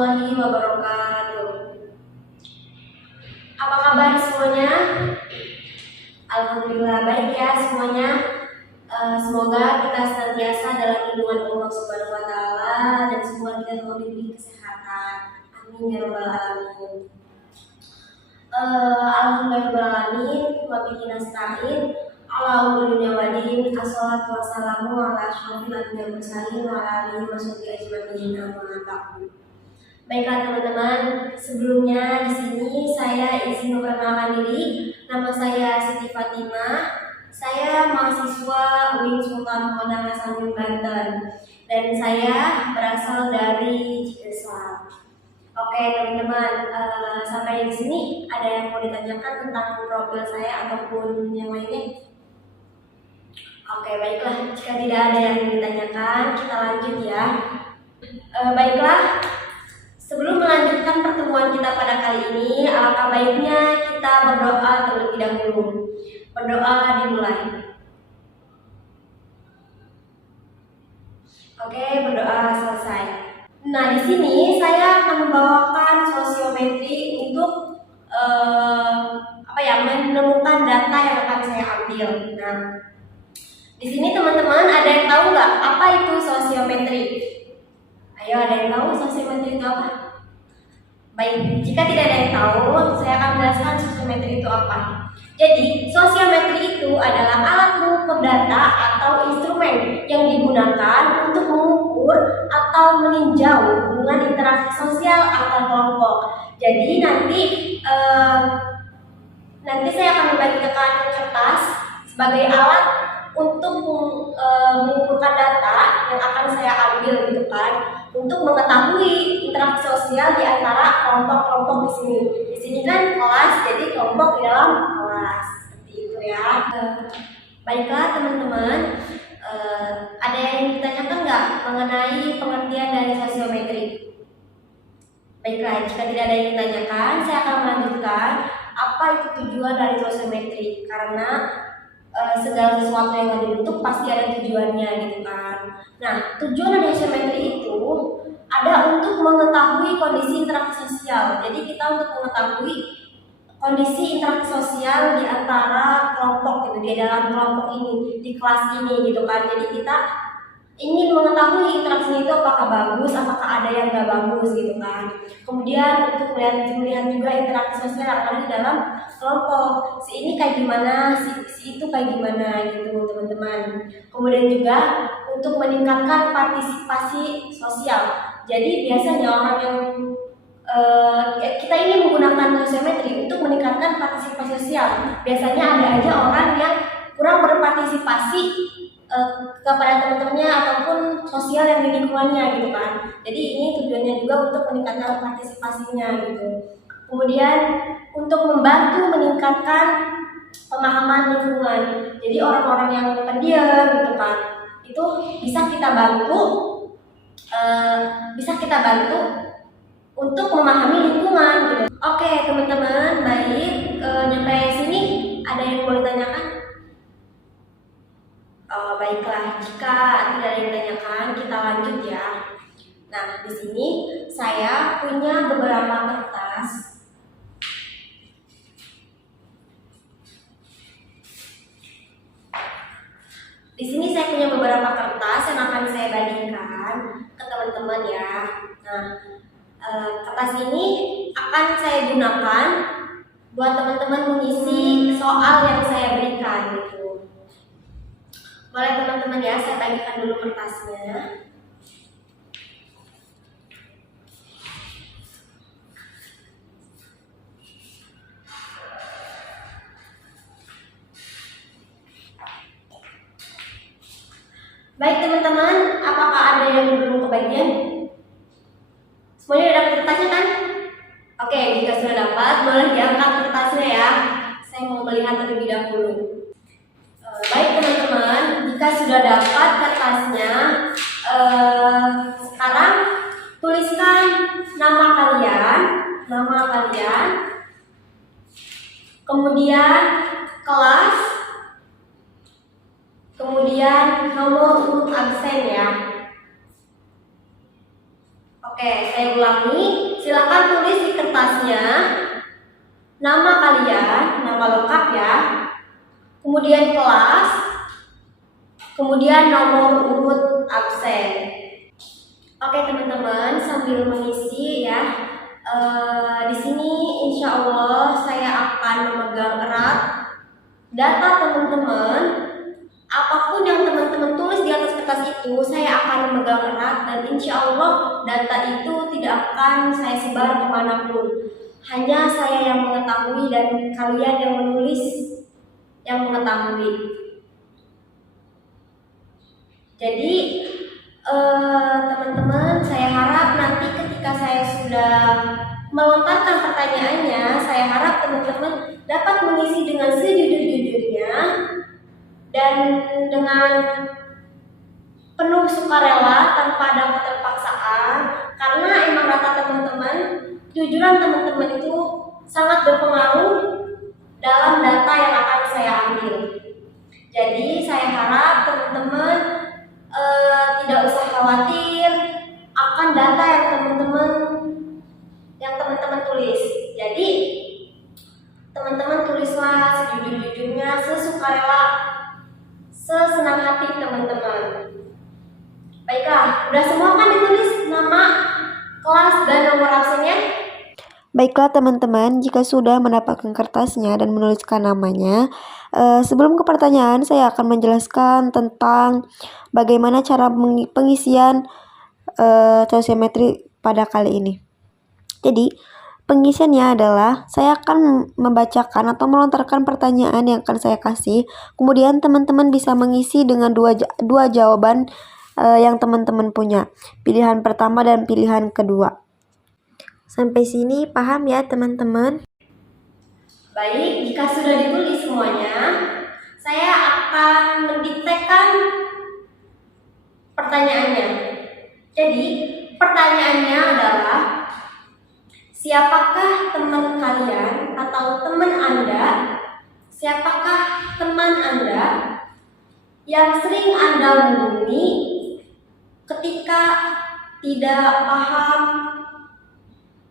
warahmatullahi wabarakatuh. Apa kabar semuanya? Alhamdulillah baik ya semuanya. Semoga kita senantiasa dalam lindungan Allah Subhanahu wa taala dan semua kita selalu diberi kesehatan. Amin ya rabbal alamin. Alhamdulillahirobbilalamin wa bihi nasta'in ala umuri dunya wadin. Assalatu wassalamu ala asyrofil anbiya'i wal mursalin wa ala alihi washabihi ajmain amma ba'du. Baiklah teman-teman, sebelumnya di sini saya izin memperkenalkan diri. Nama saya Siti Fatimah. Saya mahasiswa UIN Sultan Hamengkubuwono Hasanuddin Banten dan saya berasal dari Cikesang. Oke teman-teman, sampai di sini ada yang mau ditanyakan tentang profil saya ataupun yang lainnya? Oke baiklah, jika tidak ada yang ditanyakan kita lanjut ya. Baiklah, sebelum melanjutkan pertemuan kita pada kali ini, alangkah baiknya kita berdoa terlebih dahulu. Berdoa dimulai. Oke, berdoa selesai. Nah, di sini saya akan membawakan sosiometri untuk menemukan data yang akan saya ambil. Nah, di sini teman-teman ada yang tahu nggak apa itu sosiometri? Ayo, ada yang tahu sosiometri itu apa? Baik, jika tidak ada yang tahu, saya akan menjelaskan sosiometri itu apa. Jadi, sosiometri itu adalah alat mengukur data atau instrumen yang digunakan untuk mengukur atau meninjau hubungan interaksi sosial antar kelompok. Jadi nanti saya akan membagikan kertas sebagai alat untuk mengumpulkan data yang akan saya ambil gitu kan, untuk mengetahui interaksi sosial di antara kelompok-kelompok di sini. Di sini kan kelas, jadi kelompok di dalam kelas seperti itu ya. Baiklah teman-teman, ada yang ditanyakan nggak mengenai pengertian dari sosiometri? Baiklah, jika tidak ada yang ditanyakan, saya akan melanjutkan apa itu tujuan dari sosiometri. Karena segala sesuatu yang dibentuk pasti ada tujuannya gitu kan. Nah, tujuan dari sosiometri itu ada untuk mengetahui kondisi interaksi sosial. Jadi kita untuk mengetahui kondisi interaksi sosial di antara kelompok gitu, di dalam kelompok ini, di kelas ini gitu kan. Jadi kita ingin mengetahui interaksinya itu apakah bagus, apakah ada yang nggak bagus gitu kan. Kemudian untuk melihat juga interaksi sosial yang ada di dalam kelompok. Si ini kayak gimana, si itu kayak gimana gitu teman-teman. Kemudian juga untuk meningkatkan partisipasi sosial. Jadi biasanya orang yang kita ini menggunakan sosiometri untuk meningkatkan partisipasi sosial. Biasanya ada aja orang yang kurang berpartisipasi kepada teman-temannya ataupun sosial yang di lingkungannya gitu kan. Jadi ini tujuannya juga untuk meningkatkan partisipasinya gitu. Kemudian untuk membantu meningkatkan pemahaman lingkungan. Jadi orang-orang yang pendiam gitu kan, itu bisa kita bantu untuk memahami lingkungan gitu. Oke teman-teman, baik, nyampe sini ada yang mau ditanyakan? Baiklah, jika tidak ada yang ditanyakan, kita lanjut ya. Nah, di sini saya punya beberapa kertas. Di sini saya punya beberapa kertas yang akan saya bagikan ke teman-teman ya. Nah, kertas ini akan saya gunakan buat teman-teman mengisi soal yang saya berikan gitu. Boleh teman-teman ya, saya bagikan dulu kertasnya. Baik teman-teman, apakah ada yang belum kebagian? Semuanya udah dapat kertasnya kan? Oke, jika sudah dapat, boleh diangkat kertasnya ya. Saya mau melihat terlebih dahulu. Baik teman-teman, jika sudah dapat kertasnya, sekarang tuliskan nama kalian, kemudian kelas, kemudian nomor urut absen ya. Oke, Oke, saya ulangi. Silakan tulis di kertasnya nama kalian, nama lengkap ya. Kemudian kelas, kemudian nomor urut absen. Oke teman-teman, sambil mengisi ya. Di sini insya Allah saya akan memegang erat data teman-teman. Apapun yang teman-teman tulis di atas kertas itu, saya akan memegang erat dan insya Allah data itu tidak akan saya sebar kemanapun. Hanya saya yang mengetahui dan kalian yang menulis yang mengetahui. Jadi teman-teman, saya harap nanti ketika saya sudah melontarkan pertanyaannya, saya harap teman-teman dapat mengisi dengan sejujur-jujurnya dan dengan penuh sukarela tanpa ada keterpaksaan, karena emang rata teman-teman, kejujuran teman-teman itu sangat berpengaruh dalam data yang akan saya ambil. Jadi saya harap teman-teman tidak usah khawatir akan data yang teman-teman tulis. Jadi teman-teman tulislah sejujur-jujurnya, sesukarela, sesenang hati teman-teman. Baiklah, udah semua kan ditulis nama, kelas, dan nomor absennya? Baiklah teman-teman, jika sudah mendapatkan kertasnya dan menuliskan namanya, sebelum ke pertanyaan saya akan menjelaskan tentang bagaimana cara pengisian sosiometri pada kali ini. Jadi, pengisiannya adalah saya akan membacakan atau melontarkan pertanyaan yang akan saya kasih, kemudian teman-teman bisa mengisi dengan dua jawaban yang teman-teman punya, pilihan pertama dan pilihan kedua. Sampai sini paham ya teman-teman? Baik, jika sudah ditulis semuanya, saya akan mendiktekan pertanyaannya. Jadi, pertanyaannya adalah, siapakah teman kalian atau teman Anda? Siapakah teman Anda yang sering Anda hubungi ketika tidak paham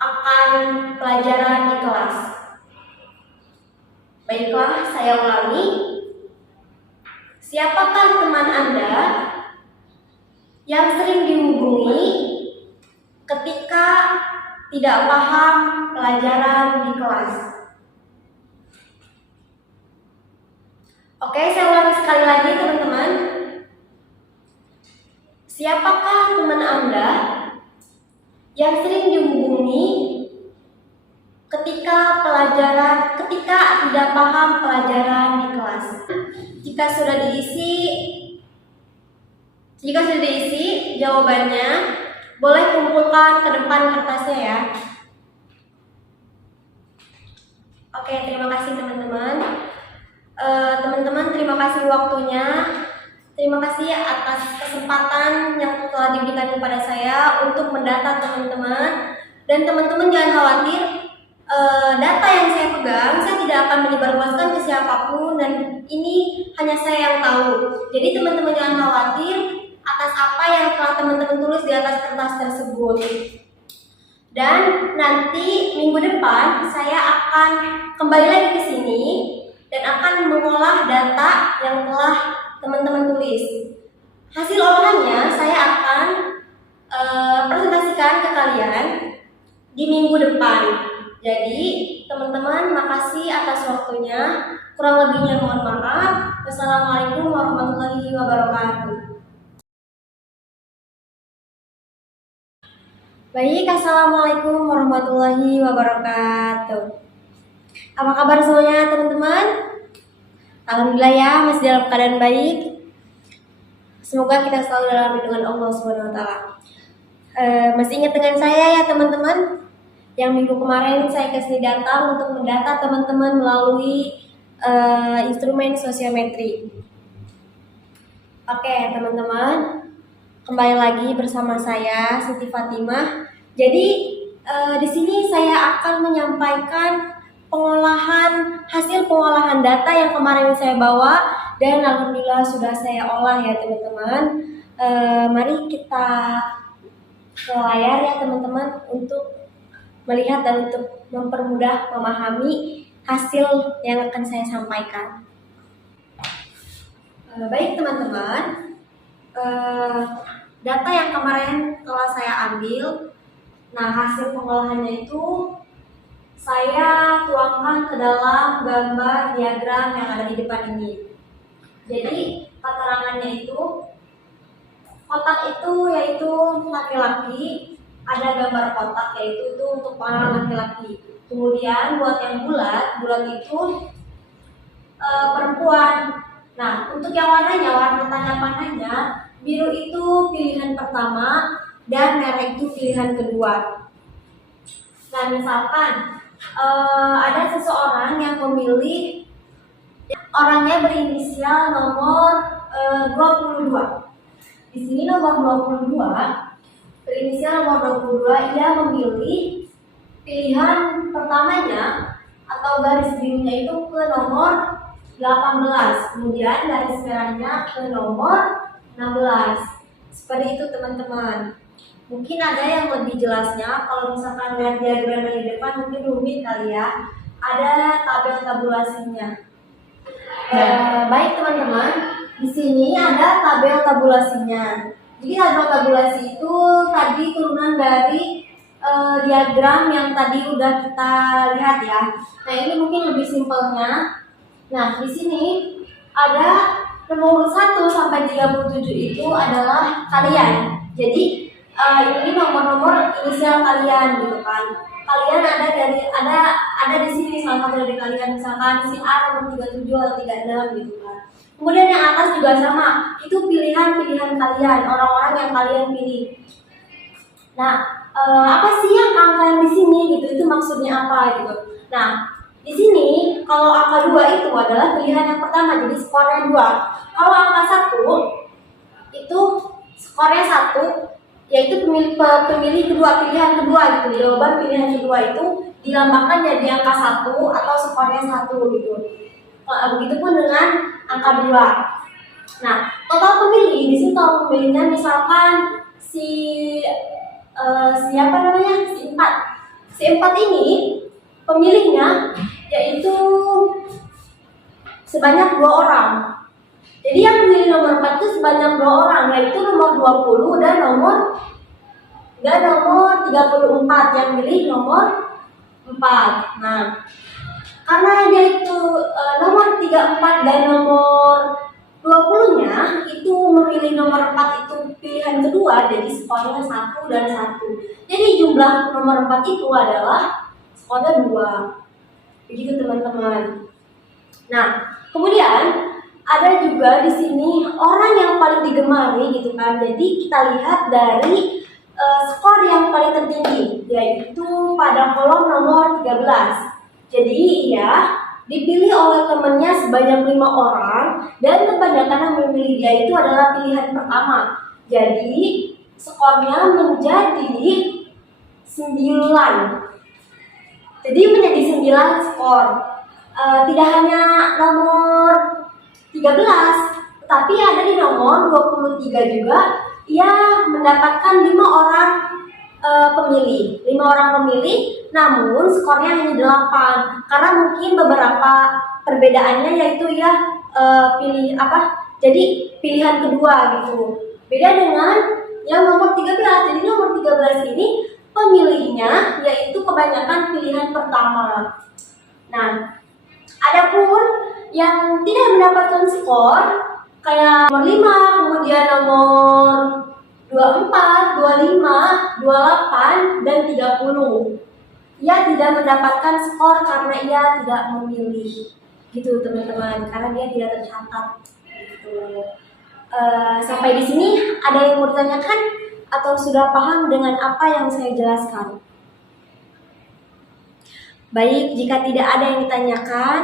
akan pelajaran di kelas? Baiklah, saya ulangi. Siapakah teman Anda yang sering dihubungi ketika tidak paham pelajaran di kelas? Oke, saya ulangi sekali lagi teman-teman. Siapakah teman Anda yang sering dihubungi ketika tidak paham pelajaran di kelas? Jika sudah diisi jawabannya, boleh kumpulkan ke depan kertasnya ya. Oke, terima kasih teman-teman. Teman-teman, terima kasih waktunya. Terima kasih atas kesempatan yang telah diberikan kepada saya untuk mendata teman-teman. Dan teman-teman jangan khawatir, data yang saya pegang saya tidak akan menyebarluaskan ke siapapun dan ini hanya saya yang tahu. Jadi teman-teman jangan khawatir atas apa yang telah teman-teman tulis di atas kertas tersebut. Dan nanti minggu depan saya akan kembali lagi ke sini dan akan mengolah data yang telah teman-teman tulis. Hasil olahannya saya akan presentasikan ke kalian di minggu depan. Jadi teman-teman, makasih atas waktunya. Kurang lebihnya mohon maaf. Wassalamualaikum warahmatullahi wabarakatuh. Baik, assalamualaikum warahmatullahi wabarakatuh. Apa kabar semuanya teman-teman? Alhamdulillah ya, masih dalam keadaan baik. Semoga kita selalu dalam lindungan Allah SWT. Masih ingat dengan saya ya teman-teman? Yang minggu kemarin saya kesini datang untuk mendata teman-teman melalui instrumen sosiometri. Oke teman-teman, kembali lagi bersama saya Siti Fatimah. Jadi di sini saya akan menyampaikan hasil pengolahan data yang kemarin saya bawa dan alhamdulillah sudah saya olah ya teman-teman. Mari kita ke layar ya teman-teman, untuk melihat dan untuk mempermudah memahami hasil yang akan saya sampaikan. Baik teman-teman, data yang kemarin telah saya ambil, nah hasil pengolahannya itu saya tuangkan ke dalam gambar diagram yang ada di depan ini. Jadi keterangannya itu, kotak itu yaitu laki-laki, ada gambar kotak yaitu itu untuk pengalaman laki-laki. Kemudian buat yang bulat itu perempuan. Nah, untuk yang warna tanda panahnya, biru itu pilihan pertama dan merah itu pilihan kedua. Nah, misalkan ada seseorang yang memilih, orangnya berinisial nomor 22. Di sini nomor 22, berinisial nomor 22, ia memilih pilihan pertamanya atau garis birunya itu ke nomor 18, kemudian garis merahnya ke nomor 16. Seperti itu teman-teman. Mungkin ada yang lebih jelasnya, kalau misalkan lihat diagram di depan mungkin rumit kali ya. Ada tabel tabulasinya. Baik teman-teman, di sini ada tabel tabulasinya. Jadi tabel tabulasi itu tadi turunan dari diagram yang tadi udah kita lihat ya. Nah ini mungkin lebih simpelnya. Nah di sini ada nomor 1 sampai 37 itu adalah kalian. Jadi ini nomor-nomor inisial kalian gitu kan. Kalian ada di sini salah satu dari kalian, misalkan si A nomor 37 atau 36 gitu kan. Kemudian yang atas juga sama, itu pilihan-pilihan kalian, orang-orang yang kalian pilih. Nah, apa sih yang angka yang di sini gitu? Itu maksudnya apa gitu? Nah, di sini kalau angka 2 itu adalah pilihan yang pertama, jadi skornya 2. Kalau angka 1 itu skornya 1, yaitu pemilih kedua, pilihan kedua gitu. Jawaban pilihan kedua itu dilambangkan jadi angka 1 atau skornya 1 gitu. Begitupun dengan angka 2. Nah, total pemilih di sini total pemilihnya misalkan siapa namanya? Si 4. Si 4 ini pemilihnya yaitu sebanyak 2 orang. Jadi yang memilih nomor 4 itu sebanyak 2 orang, yaitu nomor 20 dan nomor 34 yang milih nomor 4. Nah, karena dia itu nomor 34 dan nomor 20-nya itu memilih nomor 4 itu pilihan kedua, jadi skornya 1 dan 1. Jadi jumlah nomor 4 itu adalah skornya 2. Begitu teman-teman. Nah, kemudian ada juga di sini orang yang paling digemari gitu kan. Jadi kita lihat dari skor yang paling tertinggi, yaitu pada kolom nomor 13. Jadi ia dipilih oleh temannya sebanyak 5 orang dan kebanyakan yang memilih dia itu adalah pilihan pertama. Jadi skornya menjadi 9. Jadi menjadi 9 skor. Tidak hanya nomor 13, tapi ada di nomor 23 juga. Ia mendapatkan 5 orang pemilih, namun skornya hanya 8 karena mungkin beberapa perbedaannya, yaitu ya pilih apa? Jadi pilihan kedua gitu. Beda dengan yang nomor 13. Jadi nomor 13 ini pemilihnya yaitu kebanyakan pilihan pertama. Nah, adapun yang tidak mendapatkan skor kayak nomor 5, kemudian nomor 24, 25, 28, dan 30. Ia tidak mendapatkan skor karena ia tidak memilih. Gitu teman-teman, karena dia tidak tercatat. Gitu. Sampai di sini ada yang mau ditanyakan atau sudah paham dengan apa yang saya jelaskan? Baik, jika tidak ada yang ditanyakan,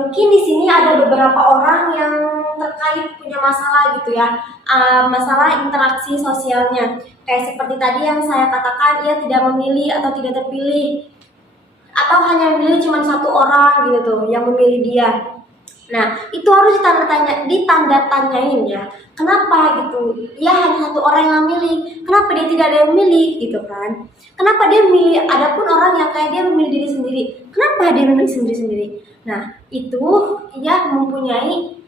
mungkin di sini ada beberapa orang yang terkait punya masalah gitu ya, masalah interaksi sosialnya. Kayak seperti tadi yang saya katakan, ia tidak memilih atau tidak terpilih, atau hanya memilih cuma 1 orang gitu tuh yang memilih dia. Nah, itu harus ditanda tanyain ya. Kenapa gitu? Ya hanya satu orang yang milih. Kenapa dia tidak ada yang milih gitu kan? Kenapa dia milih? Adapun orang yang kayak dia memilih diri sendiri. Kenapa dia memilih sendiri-sendiri? Nah, itu ya mempunyai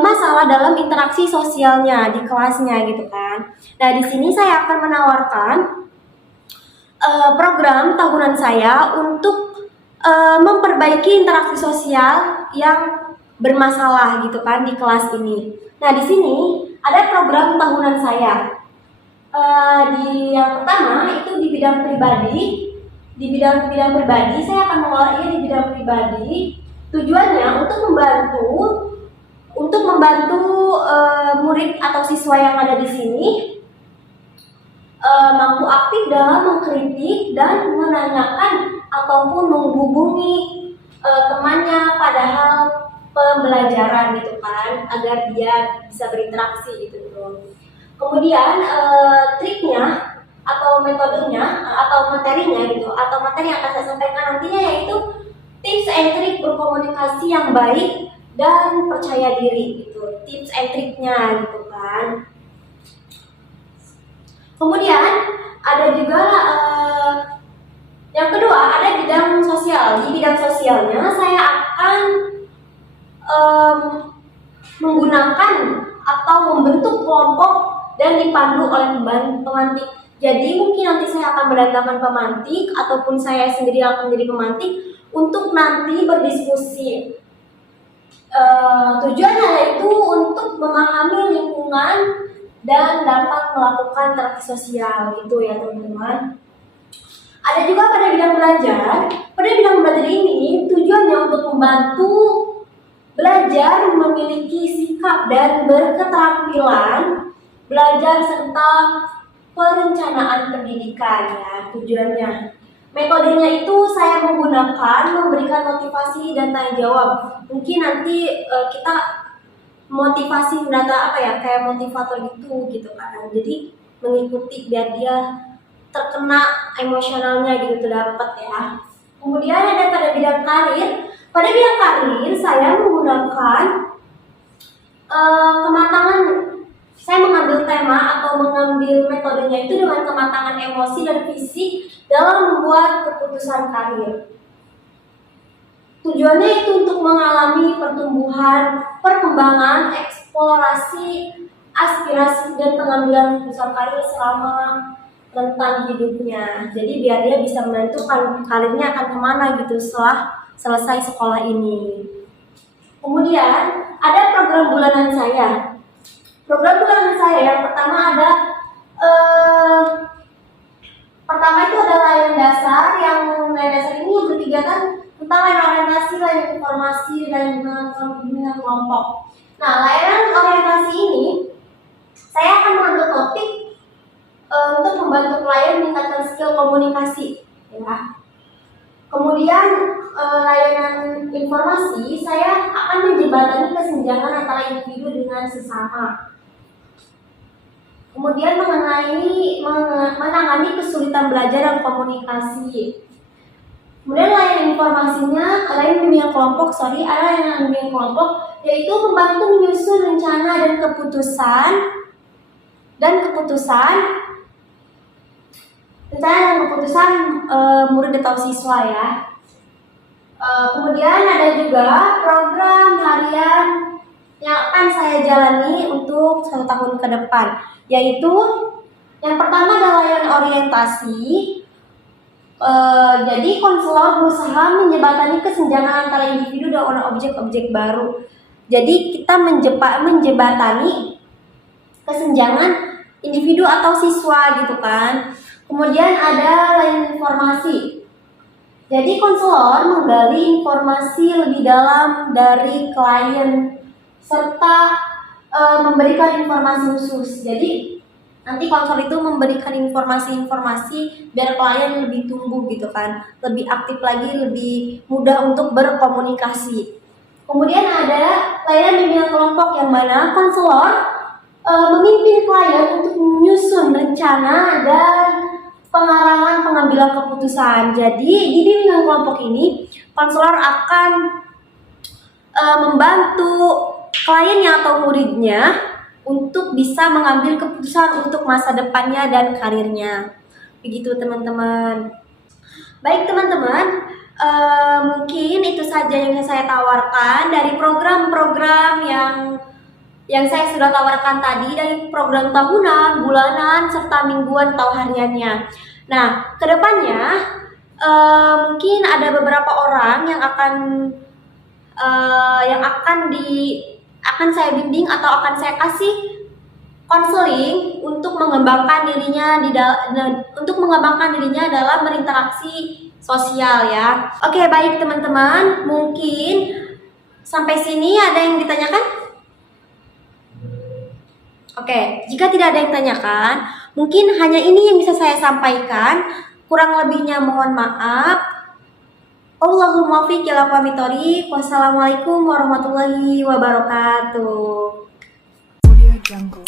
masalah dalam interaksi sosialnya di kelasnya gitu kan. Nah, di sini saya akan menawarkan program tahunan saya untuk memperbaiki interaksi sosial yang bermasalah gitu kan di kelas ini. Nah, di sini ada program tahunan saya. Di yang pertama itu di bidang pribadi. Di bidang pribadi saya akan mengolahnya di bidang pribadi. Tujuannya untuk membantu murid atau siswa yang ada di sini mampu aktif dalam mengkritik dan menanyakan ataupun menghubungi temannya pada hal pembelajaran gitu kan, agar dia bisa berinteraksi gitu. Kemudian triknya atau metodenya atau materinya gitu, atau materi yang akan saya sampaikan nantinya yaitu tips and trik berkomunikasi yang baik dan percaya diri gitu, tips and triknya gitu kan. Kemudian ada juga yang kedua ada bidang sosial. Di bidang sosialnya saya akan menggunakan atau membentuk kelompok dan dipandu oleh pemantik. Jadi mungkin nanti saya akan mendatangkan pemantik ataupun saya sendiri akan menjadi pemantik untuk nanti berdiskusi. Tujuannya yaitu untuk memahami lingkungan dan dapat melakukan interaksi sosial gitu ya teman-teman. Ada juga pada bidang belajar. Pada bidang belajar ini tujuannya untuk membantu belajar memiliki sikap dan berketerampilan belajar serta perencanaan pendidikan ya tujuannya. Metodenya itu saya menggunakan memberikan motivasi dan tanya jawab. Mungkin nanti kita motivasi data apa ya kayak motivator gitu kan. Jadi mengikuti biar dia terkena emosionalnya gitu dapat ya. Kemudian ada pada bidang karir. Pada bidang karir saya menggunakan kematangan. Saya mengambil tema atau mengambil metodenya itu dengan kematangan emosi dan fisik dalam membuat keputusan karir. Tujuannya itu untuk mengalami pertumbuhan, perkembangan, eksplorasi, aspirasi dan pengambilan keputusan karir selama rentang hidupnya. Jadi biar dia bisa menentukan karirnya akan kemana gitu setelah selesai sekolah ini. Kemudian ada program bulanan saya. Program bulanan saya yang pertama ada pertama itu ada layanan dasar. Yang layanan dasar ini yang berkegiatan tentang layanan orientasi, layanan informasi, layanan pembimbingan kelompok. Nah, layanan orientasi ini saya akan mengambil topik untuk membantu klien meningkatkan skill komunikasi ya. Kemudian layanan informasi saya akan menjembatani kesenjangan antara individu dengan sesama. Kemudian menangani kesulitan belajar dan komunikasi. Kemudian layanan informasinya, layanan bimbingan kelompok, ada layanan bimbingan kelompok yaitu membantu menyusun rencana dan keputusan murid atau siswa ya. Kemudian ada juga program harian yang akan saya jalani untuk 1 tahun ke depan, yaitu yang pertama adalah layanan orientasi. Jadi konselor berusaha menjembatani kesenjangan antara individu dan objek-objek baru. Jadi kita menjembatani kesenjangan individu atau siswa gitu kan. Kemudian ada layanan informasi. Jadi konselor menggali informasi lebih dalam dari klien serta memberikan informasi khusus. Jadi nanti konselor itu memberikan informasi-informasi biar klien lebih tumbuh gitu kan, lebih aktif lagi, lebih mudah untuk berkomunikasi. Kemudian ada layanan bimbingan kelompok yang mana konselor memimpin klien untuk menyusun rencana dan pengarahan pengambilan keputusan. Jadi di bimbingan kelompok ini konselor akan membantu kliennya atau muridnya untuk bisa mengambil keputusan untuk masa depannya dan karirnya. Begitu teman-teman. Baik teman-teman, mungkin itu saja yang saya tawarkan dari program-program yang saya sudah tawarkan tadi, dari program tahunan, bulanan, serta mingguan atau hariannya. Nah, kedepannya mungkin ada beberapa orang yang akan saya bimbing atau akan saya kasih konseling untuk mengembangkan dirinya dalam berinteraksi sosial ya. Oke, baik teman-teman, mungkin sampai sini ada yang ditanyakan? Oke, jika tidak ada yang tanyakan, mungkin hanya ini yang bisa saya sampaikan. Kurang lebihnya mohon maaf. Allahumma muwaffiq ila aqwamit thoriq. Wassalamualaikum warahmatullahi wabarakatuh. Audio Jungle.